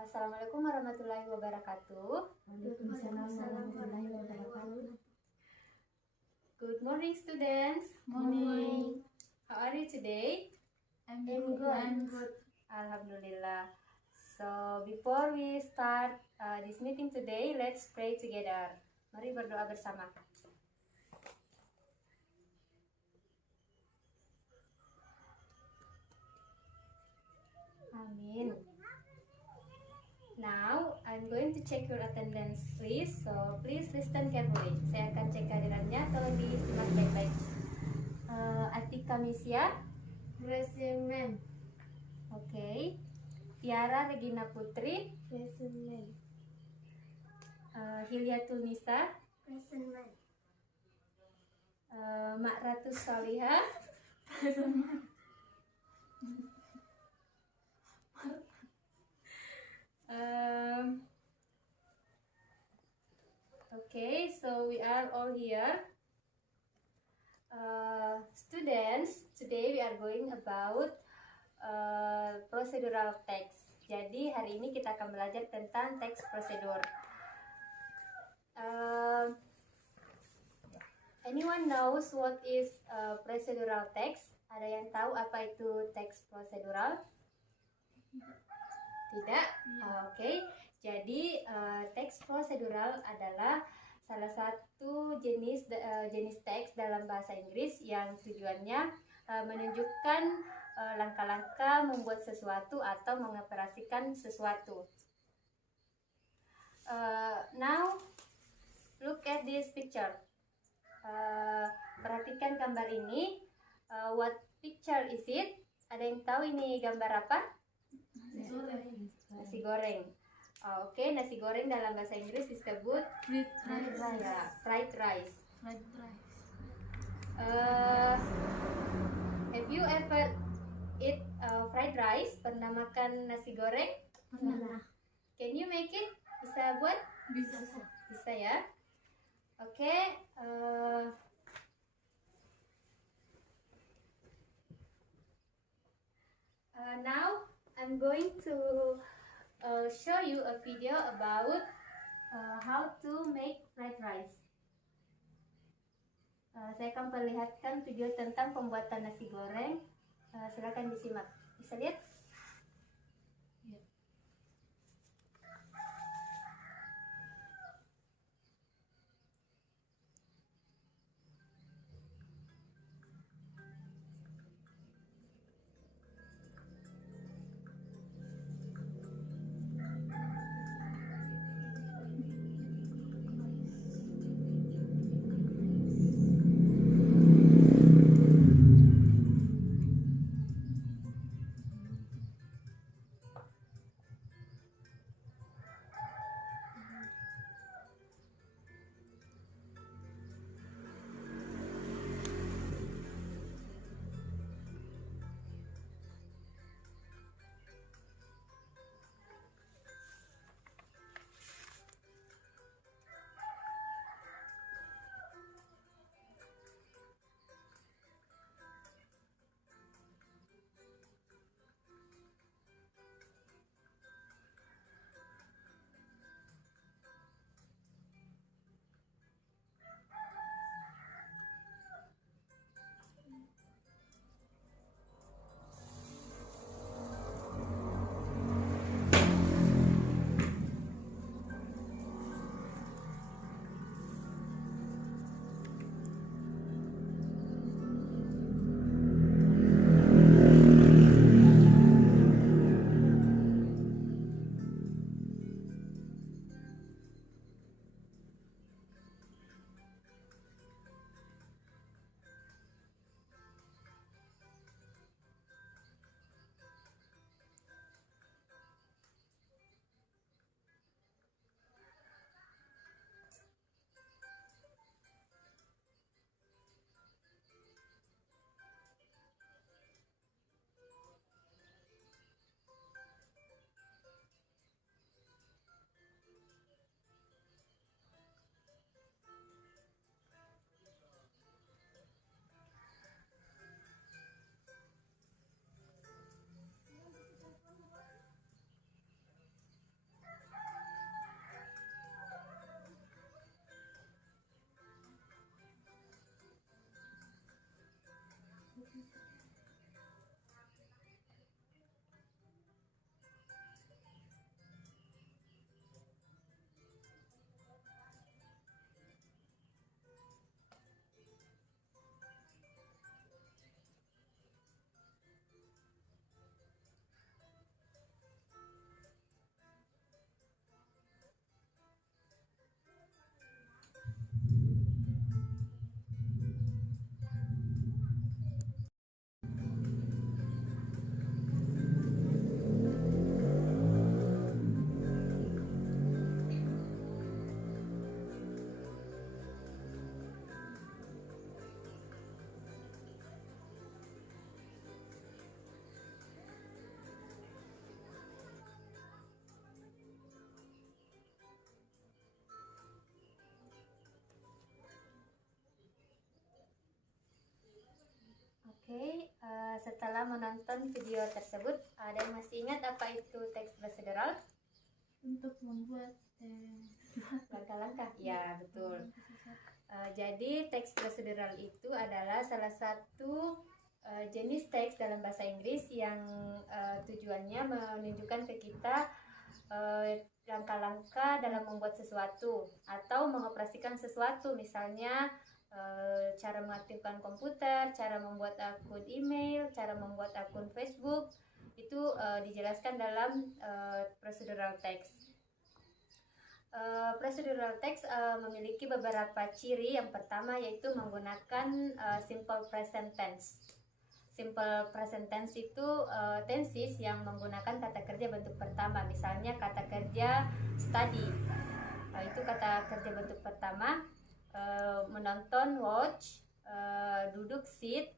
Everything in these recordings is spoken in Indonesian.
Assalamualaikum warahmatullahi wabarakatuh. Waalaikumsalam warahmatullahi wabarakatuh. Good morning, students. Morning. How are you today? I'm good. Alhamdulillah. So before we start this meeting today, let's pray together. Mari berdoa bersama. Amin. Now, I'm going to check your attendance list, so please listen carefully. Saya akan cek kehadirannya, tolong disimak baik-baik. Atika Misya, Present. oke. Tiara Regina Putri, Present. Hilyatul Nisa, Present. Mak Ratu Salihah, okay, so we are all here. Students, today we are going about procedural text. Jadi hari ini kita akan belajar tentang teks prosedur. Anyone knows what is procedural text? Ada yang tahu apa itu teks prosedural? Tidak? Oke. Jadi teks prosedural adalah salah satu jenis teks dalam bahasa Inggris yang tujuannya menunjukkan langkah-langkah membuat sesuatu atau mengoperasikan sesuatu. Now look at this picture. Perhatikan gambar ini. What picture is it? Ada yang tahu ini gambar apa? Nasi goreng. Oke, nasi goreng dalam bahasa Inggris disebut fried rice. Have you ever eat fried rice? Pernah makan nasi goreng? Pernah. Can you make it? Bisa buat? Bisa ya. Oke. Now I'm going to show you a video about how to make fried rice. Saya akan perlihatkan video tentang pembuatan nasi goreng. Silakan disimak. Bisa lihat? Oke, setelah menonton video tersebut, ada yang masih ingat apa itu teks prosedural? Untuk membuat Langkah-langkah? Ya, betul. Jadi teks prosedural itu adalah salah satu jenis teks dalam bahasa Inggris yang tujuannya menunjukkan ke kita langkah-langkah dalam membuat sesuatu atau mengoperasikan sesuatu, misalnya cara mengaktifkan komputer, cara membuat akun email, cara membuat akun Facebook, itu dijelaskan dalam procedural text. Procedural text memiliki beberapa ciri. Yang pertama yaitu menggunakan simple present tense. Simple present tense itu tenses yang menggunakan kata kerja bentuk pertama. Misalnya kata kerja study, itu kata kerja bentuk pertama. Menonton watch, duduk sit.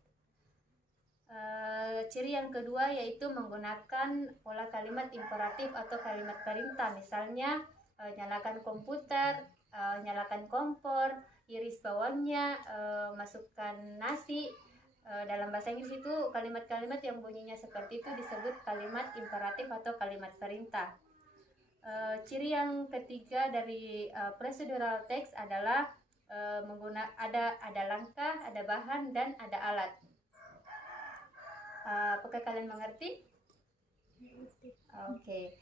Ciri yang kedua yaitu menggunakan pola kalimat imperatif atau kalimat perintah. Misalnya nyalakan komputer, nyalakan kompor, iris bawangnya, masukkan nasi. Dalam bahasa Inggris itu kalimat-kalimat yang bunyinya seperti itu disebut kalimat imperatif atau kalimat perintah. Ciri yang ketiga dari procedural text adalah ada langkah, ada bahan, dan ada alat. Apakah kalian mengerti? Oke.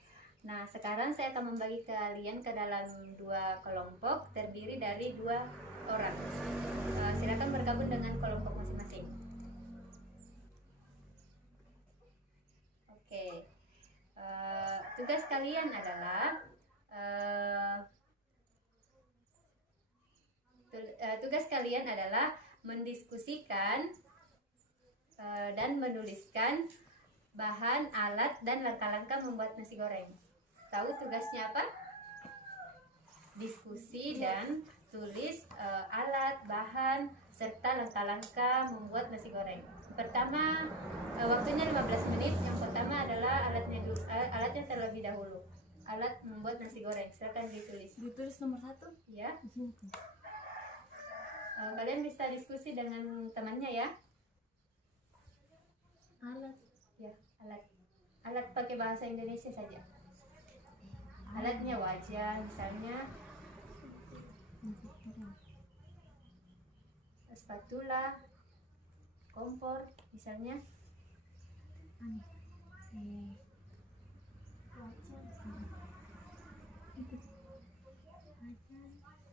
Nah, sekarang saya akan membagi kalian ke dalam dua kelompok terdiri dari 2 orang. Silakan bergabung dengan kelompok masing-masing. Oke. Tugas kalian adalah mendiskusikan dan menuliskan bahan, alat, dan langkah-langkah membuat nasi goreng. Tahu tugasnya apa? Diskusi dan tulis alat, bahan, serta langkah-langkah membuat nasi goreng. Pertama, waktunya 15 menit. Yang pertama adalah alatnya terlebih dahulu. Alat membuat nasi goreng, silakan ditulis. Ditulis nomor 1 Ya. Kalian bisa diskusi dengan temannya ya. alat Ya, alat pakai bahasa Indonesia saja. Alatnya wajan, misalnya spatula, kompor, misalnya.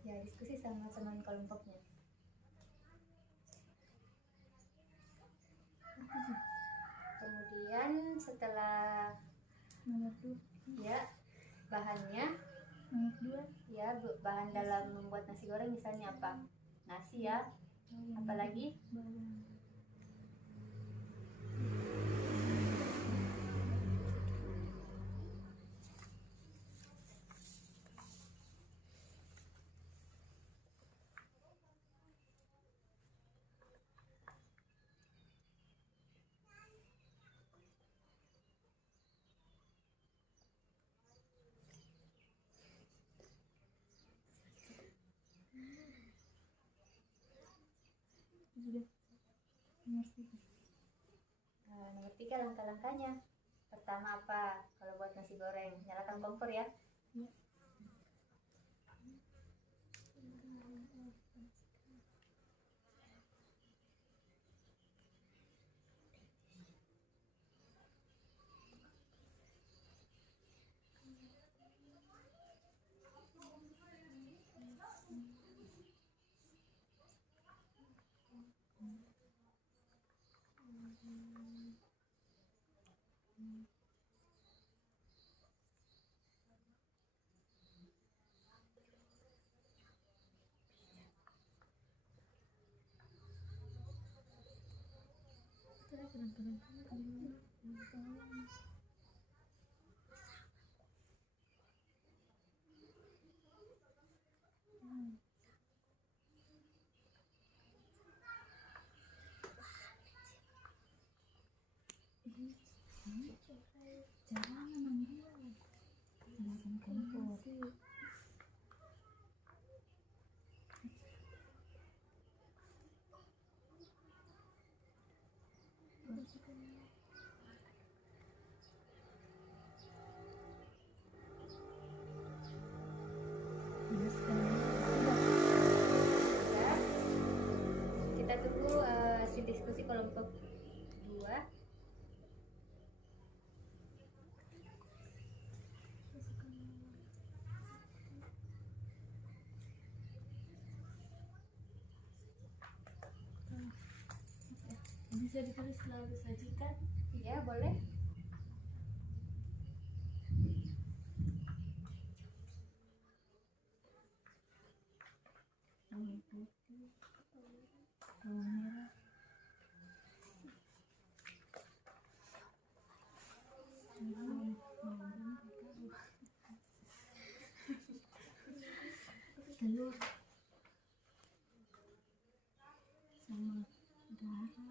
Ya, diskusi sama teman kelompoknya. Kemudian setelah nomor 2 ya bahannya, nomor 2 ya bahan dalam membuat nasi goreng misalnya apa? Nasi ya, apalagi? Nomor 3 langkah-langkahnya. Pertama apa? Kalau buat nasi goreng, nyalakan kompor ya. Jangan manggil. Nyalakan kompor. Ya. Kita tunggu hasil diskusi kelompok 2. Bisa ditulis selalu sajikan. Ya, boleh. Bawang putih, bawang merah, telur sama garam.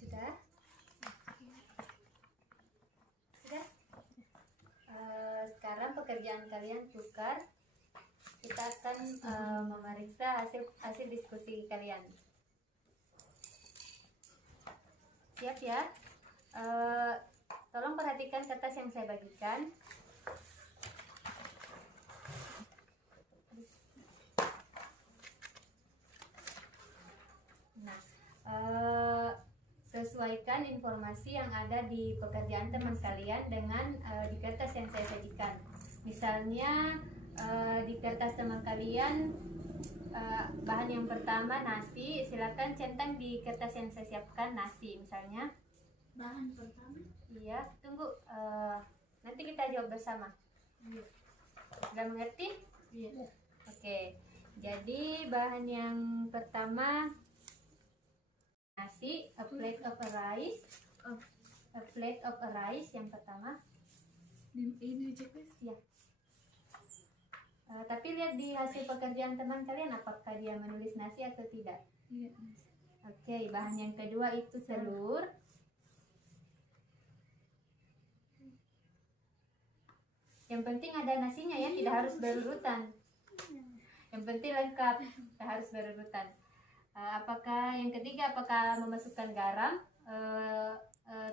Sudah? Sudah? Sekarang pekerjaan kalian tukar. Kita akan memeriksa hasil diskusi kalian. Siap ya? Tolong perhatikan kertas yang saya bagikan. Nah, sesuaikan informasi yang ada di pekerjaan teman kalian dengan di kertas yang saya sajikan. Misalnya di kertas teman kalian bahan yang pertama nasi, silakan centang di kertas yang saya siapkan nasi misalnya. Bahan pertama. Iya, tunggu. Nanti kita jawab bersama. Iya. Sudah mengerti? Iya. Oke. Jadi bahan yang pertama nasi, a plate of a rice. A plate of a rice yang pertama. Ini checklist. Ya. Tapi lihat di hasil pekerjaan teman kalian apakah dia menulis nasi atau tidak. Iya. Oke, bahan yang kedua itu telur. Yang penting ada nasinya ya, tidak harus berurutan. Yang penting lengkap, tidak harus berurutan. Apakah yang ketiga, apakah memasukkan garam?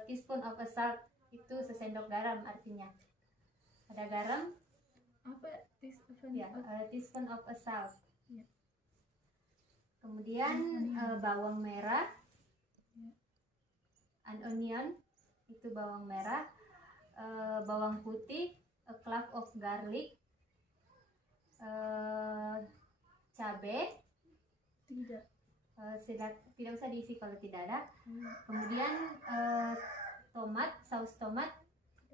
Teaspoon of a salt itu sesendok garam artinya. Ada garam? Apa Ya, teaspoon of a salt. Ya. Kemudian bawang merah, an onion itu bawang merah, bawang putih, a clove of garlic, cabai. tidak. Tidak usah diisi kalau tidak ada. Kemudian tomat, saus tomat,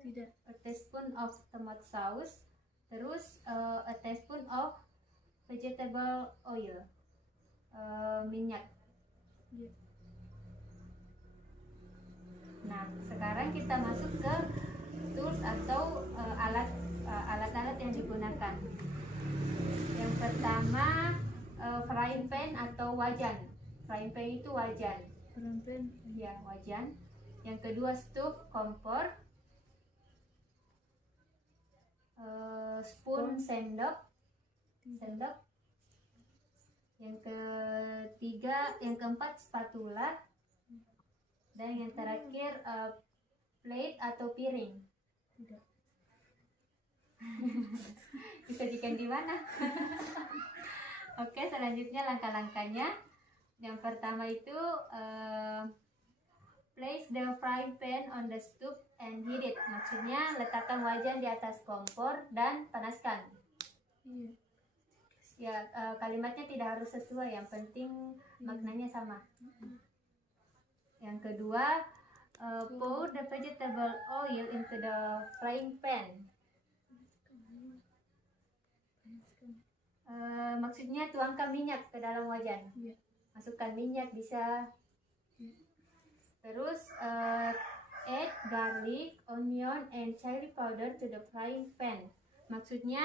Tidak. a teaspoon of tomato sauce. Terus a teaspoon of vegetable oil, minyak. Iya. Nah, sekarang kita masuk ke tools atau alat-alat yang digunakan. Yang pertama frying pan atau wajan. Frying pan itu wajan. Penonton. Ya, wajan. Yang kedua stove, kompor. Spoon, sendok. Yang ketiga, yang keempat spatula. Dan yang terakhir plate atau piring. Tidak. Disajikan di mana? Oke, selanjutnya langkah-langkahnya. Yang pertama itu Place the frying pan on the stove and heat it. Maksudnya letakkan wajan di atas kompor dan panaskan. Iya. Ya, kalimatnya tidak harus sesuai, yang penting maknanya sama. Yang kedua, pour the vegetable oil into the frying pan. Maksudnya tuangkan minyak ke dalam wajan. Iya. Masukkan minyak bisa. Terus add garlic, onion, and chili powder to the frying pan. Maksudnya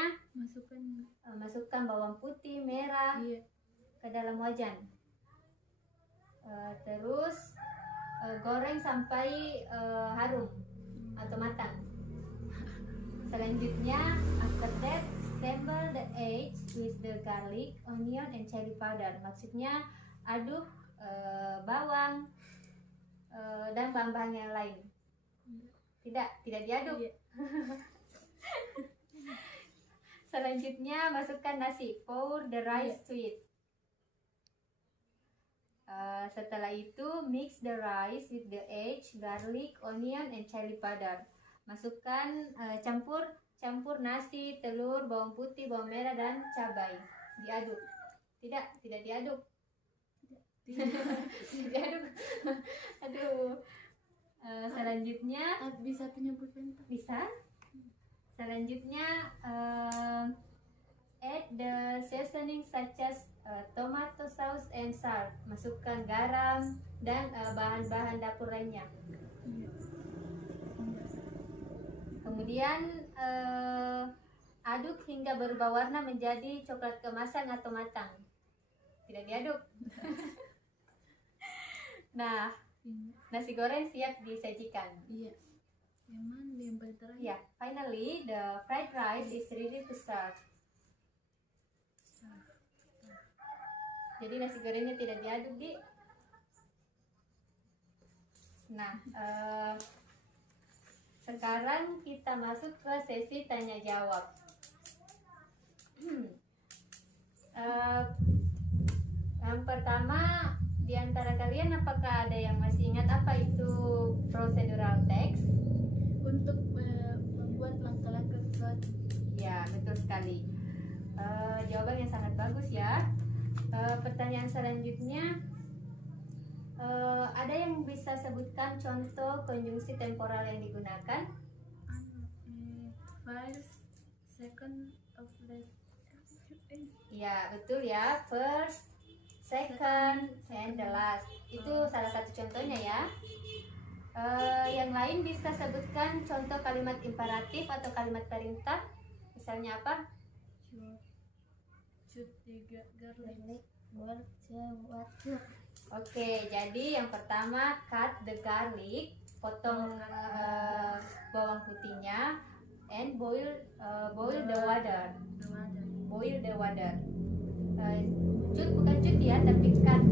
masukkan bawang putih, merah Iya. ke dalam wajan. Terus goreng sampai harum atau matang. Selanjutnya, after that, scramble the eggs with the garlic, onion, and chili powder. Maksudnya aduk bawang dan bahan-bahan yang lain. Tidak diaduk. Iya. Selanjutnya masukkan nasi, pour the rice to it. Setelah itu mix the rice with the eggs, garlic, onion, and chili powder. Masukkan campur nasi, telur, bawang putih, bawang merah, dan cabai. Diaduk. Tidak diaduk. Diaduk. Aduh. Selanjutnya Bisa penyebut Fanta? bisa. Selanjutnya add the seasoning such as tomato sauce and salt. Masukkan garam dan bahan-bahan dapur lainnya. Kemudian aduk hingga berubah warna menjadi coklat kemasan atau matang. Tidak diaduk. Nah, nasi goreng siap disajikan. Iya. Yang mana yang paling terakhir? Ya, finally the fried rice is ready to serve. Jadi nasi gorengnya tidak diaduk, Di. Nah, sekarang kita masuk ke sesi tanya jawab. Yang pertama, di antara kalian apakah ada yang masih ingat apa itu procedural text? Untuk membuat langkah-langkah sesuatu. Ya, betul sekali. Jawaban yang sangat bagus ya. Pertanyaan selanjutnya, ada yang bisa sebutkan contoh konjungsi temporal yang digunakan? First, second of the. Ya, betul ya. First, second, and the last. Itu salah satu contohnya ya. Yang lain bisa sebutkan contoh kalimat imperatif atau kalimat perintah. Misalnya apa? Shoot the garlic. Oke, jadi yang pertama cut the garlic, potong bawang putihnya, and boil the water. Boil the water. Cut bukan cut ya, tapi cut.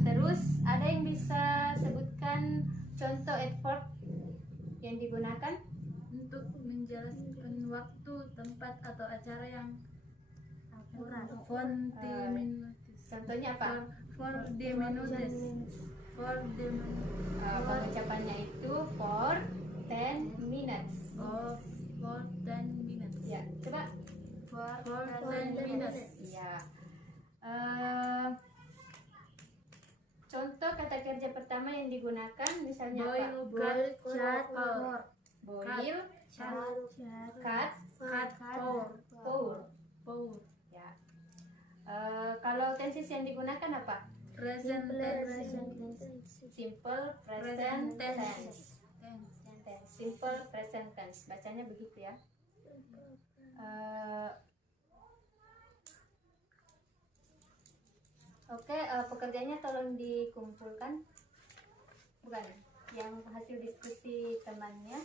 Terus ada yang bisa sebutkan contoh adverb yang digunakan? Untuk menjelaskan waktu, tempat, atau acara yang akurat. For the minutes. Contohnya apa? For the minutes. For the minutes. Pengucapannya itu for 10 minutes. Oh, for 10 minutes. Ya, coba. For 10 minutes. Ya. Contoh kata kerja pertama yang digunakan misalnya apa? Boil, cut, pour. Boil, cut, pour. Ya. Kalau tenses yang digunakan apa? Present tense. Simple present tense. Simple present tense. Bacanya begitu ya. Oke, pekerjaannya tolong dikumpulkan. Bukan, yang hasil diskusi temannya.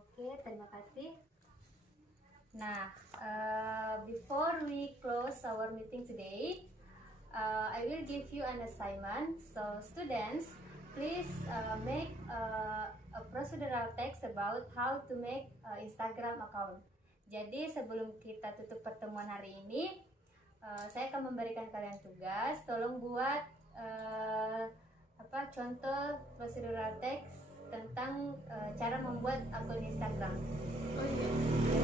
Oke, terima kasih. Nah, before we close our meeting today, I will give you an assignment. So, students, please make a procedural text about how to make Instagram account. Jadi sebelum kita tutup pertemuan hari ini, saya akan memberikan kalian tugas. Tolong buat contoh prosedural text tentang cara membuat akun Instagram. Oh iya.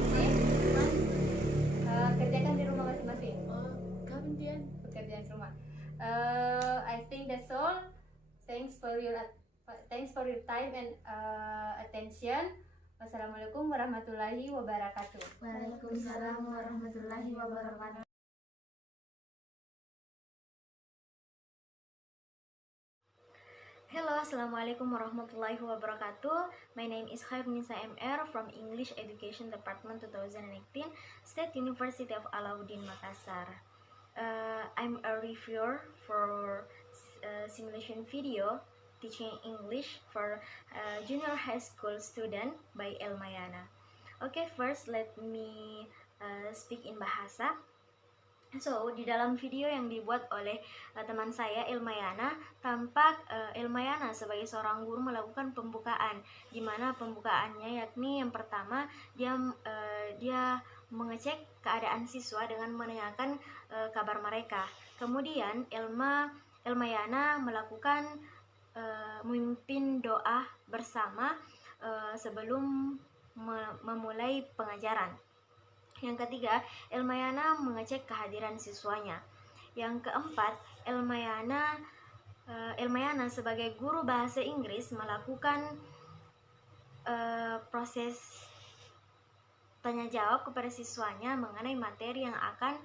Oke? Kerjakan di rumah masing-masing. Oh, kapan Pekerjaan rumah. I think that's all. Thanks for your time and attention. Wassalamualaikum warahmatullahi wabarakatuh. Waalaikumsalam warahmatullahi wabarakatuh. Hello, Assalamualaikum warahmatullahi wabarakatuh. My name is Khairunisa MR from English Education Department 2018, State University of Alauddin, Makassar. I'm a reviewer for simulation video teaching English for junior high school student by Elmayana. Okay, first let me speak in bahasa. So, di dalam video yang dibuat oleh teman saya Elmayana, tampak Elmayana sebagai seorang guru melakukan pembukaan, di mana pembukaannya yakni yang pertama dia mengecek keadaan siswa dengan menanyakan kabar mereka. Kemudian Elmayana melakukan memimpin doa bersama sebelum memulai pengajaran. Yang ketiga, Elmayana mengecek kehadiran siswanya. Yang keempat, Elmayana sebagai guru bahasa Inggris melakukan proses tanya jawab kepada siswanya mengenai materi yang akan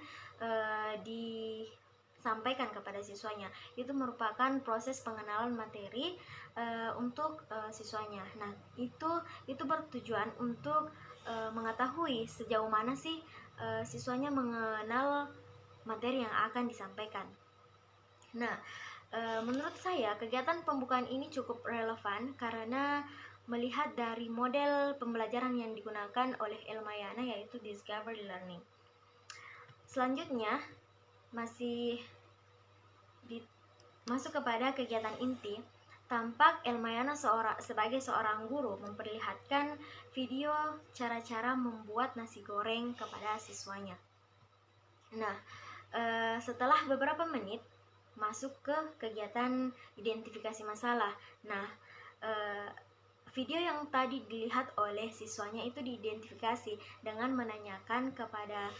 disampaikan kepada siswanya. Itu merupakan proses pengenalan materi untuk siswanya. Nah, itu bertujuan untuk mengetahui sejauh mana sih siswanya mengenal materi yang akan disampaikan. Nah, menurut saya kegiatan pembukaan ini cukup relevan karena melihat dari model pembelajaran yang digunakan oleh Elmayana, yaitu Discovery Learning. Selanjutnya masih masuk kepada kegiatan inti. Tampak Elmayana sebagai seorang guru memperlihatkan video cara-cara membuat nasi goreng kepada siswanya. Nah, setelah beberapa menit masuk ke kegiatan identifikasi masalah. Nah, video yang tadi dilihat oleh siswanya itu diidentifikasi dengan menanyakan kepada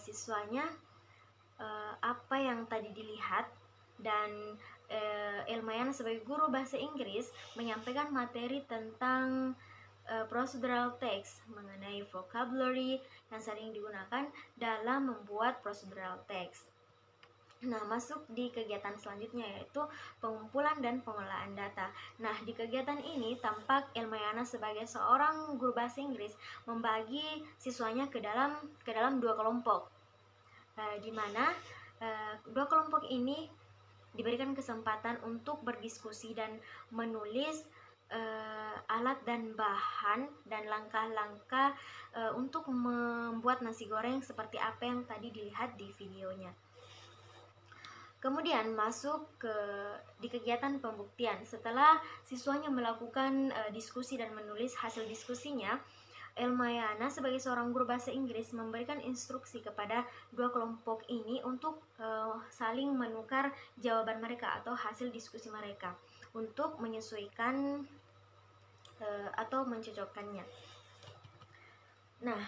siswanya apa yang tadi dilihat, dan Elmayana sebagai guru bahasa Inggris menyampaikan materi tentang procedural text mengenai vocabulary yang sering digunakan dalam membuat procedural text. Nah, masuk di kegiatan selanjutnya, yaitu pengumpulan dan pengelolaan data. Nah, di kegiatan ini tampak Elmayana sebagai seorang guru bahasa Inggris membagi siswanya ke dalam dua kelompok, di mana dua kelompok ini diberikan kesempatan untuk berdiskusi dan menulis alat dan bahan dan langkah-langkah untuk membuat nasi goreng seperti apa yang tadi dilihat di videonya. Kemudian masuk di kegiatan pembuktian. Setelah siswanya melakukan diskusi dan menulis hasil diskusinya, Elmayana sebagai seorang guru bahasa Inggris memberikan instruksi kepada dua kelompok ini untuk saling menukar jawaban mereka atau hasil diskusi mereka untuk menyesuaikan atau mencocokkannya. Nah,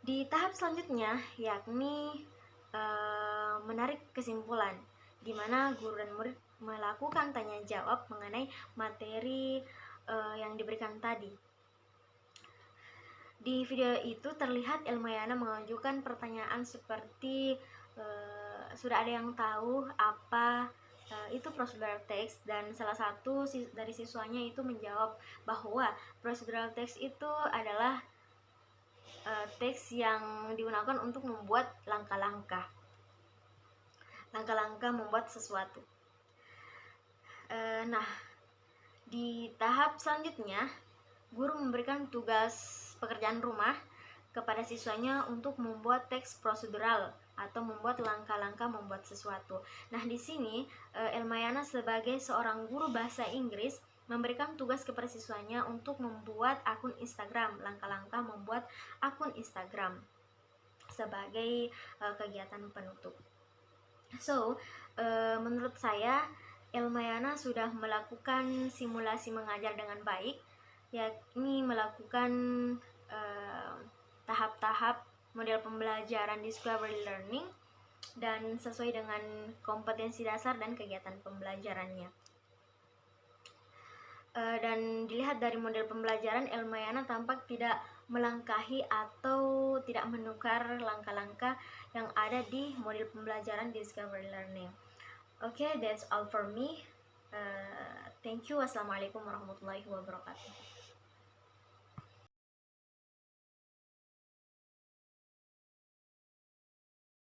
di tahap selanjutnya yakni menarik kesimpulan, di mana guru dan murid melakukan tanya jawab mengenai materi yang diberikan tadi. Di video itu terlihat Elmayana mengajukan pertanyaan seperti sudah ada yang tahu apa itu procedural text, dan salah satu dari siswanya itu menjawab bahwa procedural text itu adalah teks yang digunakan untuk membuat langkah-langkah membuat sesuatu. Nah, di tahap selanjutnya guru memberikan tugas pekerjaan rumah kepada siswanya untuk membuat teks prosedural atau membuat langkah-langkah membuat sesuatu. Nah, di sini Elmayana sebagai seorang guru bahasa Inggris memberikan tugas kepada siswanya untuk membuat akun Instagram, langkah-langkah membuat akun Instagram. sebagai kegiatan penutup. So, menurut saya Elmayana sudah melakukan simulasi mengajar dengan baik, yakni melakukan tahap-tahap model pembelajaran discovery learning dan sesuai dengan kompetensi dasar dan kegiatan pembelajarannya. Dan dilihat dari model pembelajaran, Elmayana tampak tidak melangkahi atau tidak menukar langkah-langkah yang ada di model pembelajaran discovery learning. Okay, that's all for me. Thank you. Wassalamualaikum warahmatullahi wabarakatuh.